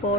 4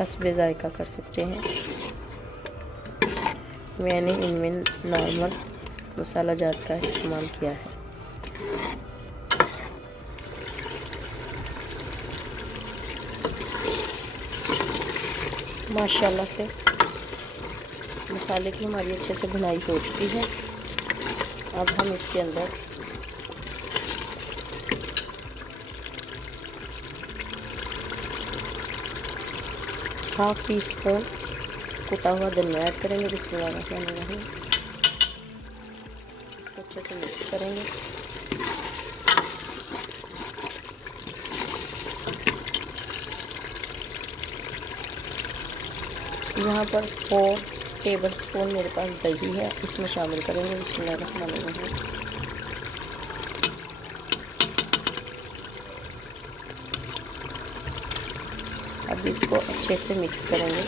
हस्ब ज़ायका कर सकते हैं। मैंने इनमें नॉर्मल मसाला जात का इस्तेमाल किया है। माशाल्लाह से मसाले की हमारी अच्छे से भुनाई हो चुकी है। अब हम इसके अंदर हाफ टी स्पून कुटा हुआ धनिया ऐड करेंगे। बिस्मिल्लाहिर्रहमानिर्रहीम। इसको अच्छे से मिक्स करेंगे। यहाँ पर 4 टेबल स्पून मेरे पास दही है, इसमें शामिल करेंगे। बिस्मिल्लाहिर्रहमानिर्रहीम। अब इसको अच्छे से मिक्स करेंगे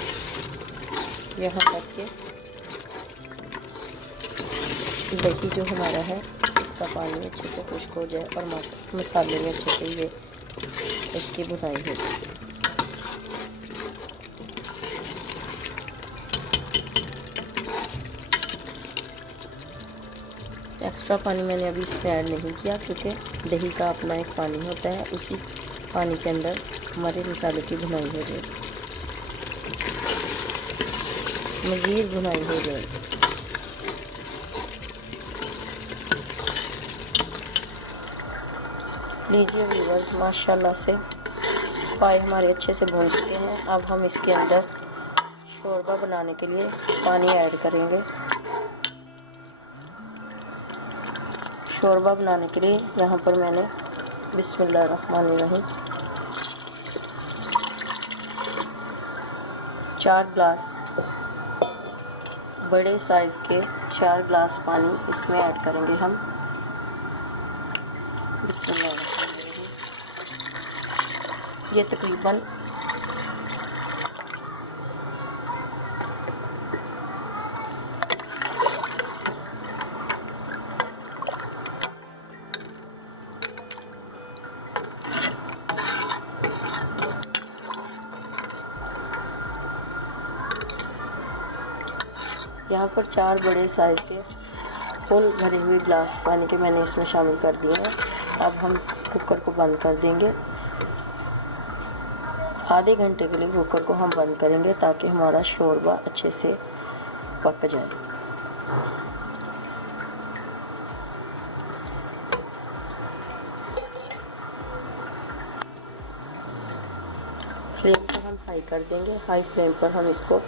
यहाँ तक कि दही जो हमारा है इसका पानी अच्छे से खुश्क हो जाए और मसाले में अच्छे से ये इसकी भुनाई हो जाए। एक्स्ट्रा पानी मैंने अभी इसमें ऐड नहीं किया क्योंकि दही का अपना एक पानी होता है, उसी पानी के अंदर हमारे मसाले की भुनाई हो जाएगी, मज़ीद भुनाई हो जाएगी। लीजिए व्यूअर्स, माशाल्लाह से पाए हमारे अच्छे से भून चुके हैं। अब हम इसके अंदर शोरबा बनाने के लिए पानी ऐड करेंगे। शोरबा बनाने के लिए यहाँ पर मैंने बिस्मिल्लाहिर्रहमानिर्रहीम 4 ग्लास बड़े साइज़ के 4 ग्लास पानी इसमें ऐड करेंगे हम। बिस्मिल्लाहिर्रहमानिर्रहीम। ये तकरीबन यहाँ पर 4 बड़े साइज़ के फुल भरे हुए ग्लास पानी के मैंने इसमें शामिल कर दिए हैं। अब हम कुकर को बंद कर देंगे। आधे घंटे के लिए कुकर को हम बंद करेंगे ताकि हमारा शोरबा अच्छे से पक जाए। फ्लेम को हम हाई कर देंगे। हाई फ्लेम पर हम इसको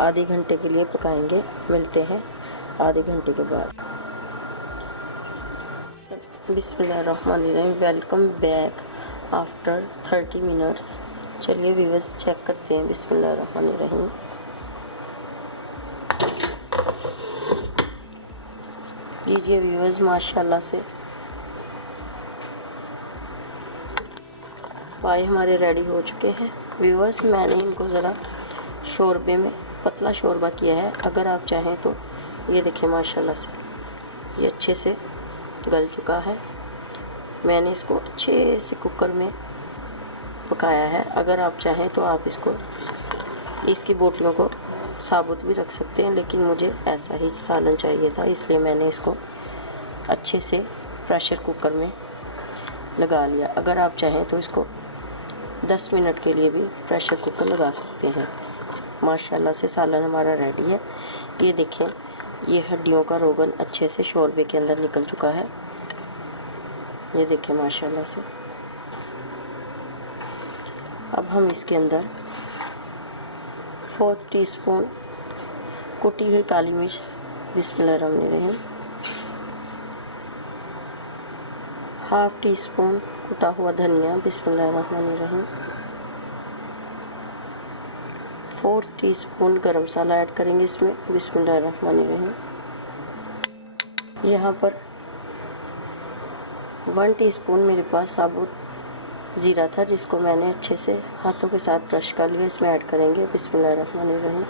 आधे घंटे के लिए पकाएंगे। मिलते हैं आधे घंटे के बाद। बिस्मिल्लाहिर्रहमानिर्रहीम। Welcome back after 30 minutes. चलिए व्यूअर्स चेक करते हैं। बिस्मिल्लाहिर्रहमानिर्रहीम। लीजिए व्यूअर्स, माशाल्लाह से पाए हमारे रेडी हो चुके हैं। व्यूअर्स, मैंने इनको ज़रा शोरबे में पतला शोरबा किया है। अगर आप चाहें तो ये देखें, माशाल्लाह से ये अच्छे से गल चुका है। मैंने इसको अच्छे से कुकर में पकाया है। अगर आप चाहें तो आप इसकी बोटियों को साबुत भी रख सकते हैं, लेकिन मुझे ऐसा ही सालन चाहिए था, इसलिए मैंने इसको अच्छे से प्रेशर कुकर में लगा लिया। अगर आप चाहें तो इसको 10 मिनट के लिए भी प्रेशर कुकर लगा सकते हैं। माशाल्लाह से सालन हमारा रेडी है। ये देखें, ये हड्डियों का रोगन अच्छे से शोरबे के अंदर निकल चुका है। ये देखें माशाल्लाह से। अब हम इसके अंदर 4 टीस्पून कुटी हुई काली मिर्च, बिस्मिल्लाहिर्रहमानिर्रहीम, हाफ टी स्पून कुटा हुआ धनिया, बिस्मिल्लाहिर्रहमानिर्रहीम, 4 टीस्पून गरम मसाला ऐड करेंगे इसमें। बिस्मिल्लाहिर्रहमानिर्रहीम। यहाँ पर 1 टीस्पून मेरे पास साबुत ज़ीरा था, जिसको मैंने अच्छे से हाथों के साथ ब्रश कर लिया, इसमें ऐड करेंगे। बिस्मिल्लाहिर्रहमानिर्रहीम।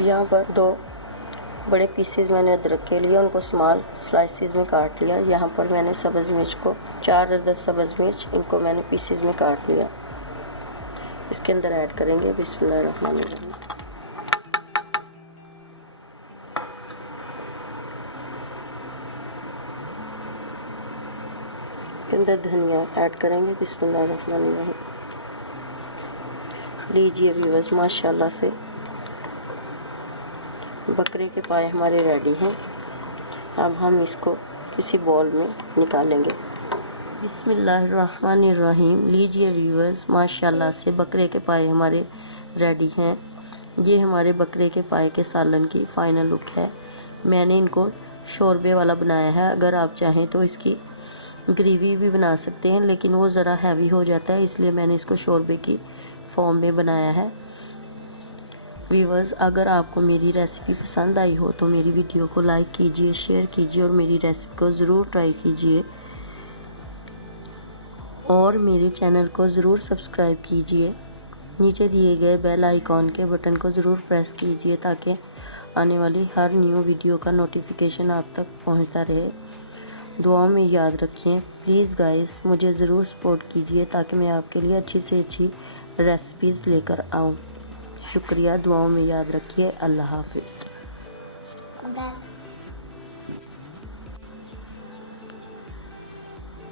यहाँ पर 2 बड़े पीसेस मैंने अदरक के लिए, उनको स्मॉल स्लाइसिस में काट लिया। यहाँ पर मैंने सब्ज़ मिर्च को 4 अदद सब्ज़ मिर्च, इनको मैंने पीसेस में काट लिया। इसके अंदर ऐड करेंगे बिस्मिल्लाहिर्रहमानिर्रहीम। इसके अंदर धनिया ऐड करेंगे बिस्मिल्लाहिर्रहमानिर्रहीम। लीजिए व्यूअर्स, माशाल्लाह से बकरे के पाए हमारे रेडी हैं। अब हम इसको किसी बॉल में निकालेंगे। बिस्मिल्लाहिर्रहमानिर्रहीम। लीजिए व्यूअर्स, माशाल्लाह से बकरे के पाए हमारे रेडी हैं। ये हमारे बकरे के पाए के सालन की फ़ाइनल लुक है। मैंने इनको शोरबे वाला बनाया है। अगर आप चाहें तो इसकी ग्रेवी भी बना सकते हैं, लेकिन वो ज़रा हैवी हो जाता है, इसलिए मैंने इसको शोरबे की फॉर्म में बनाया है। व्यूअर्स, अगर आपको मेरी रेसिपी पसंद आई हो तो मेरी वीडियो को लाइक कीजिए, शेयर कीजिए और मेरी रेसिपी को ज़रूर ट्राई कीजिए और मेरे चैनल को ज़रूर सब्सक्राइब कीजिए। नीचे दिए गए बेल आइकॉन के बटन को ज़रूर प्रेस कीजिए ताकि आने वाली हर न्यू वीडियो का नोटिफिकेशन आप तक पहुंचता रहे। दुआओं में याद रखिए। प्लीज़ गाइस, मुझे ज़रूर सपोर्ट कीजिए ताकि मैं आपके लिए अच्छी से अच्छी रेसिपीज़ लेकर आऊँ। शुक्रिया, दुआओं में याद रखिए। अल्लाह हाफ़िज़।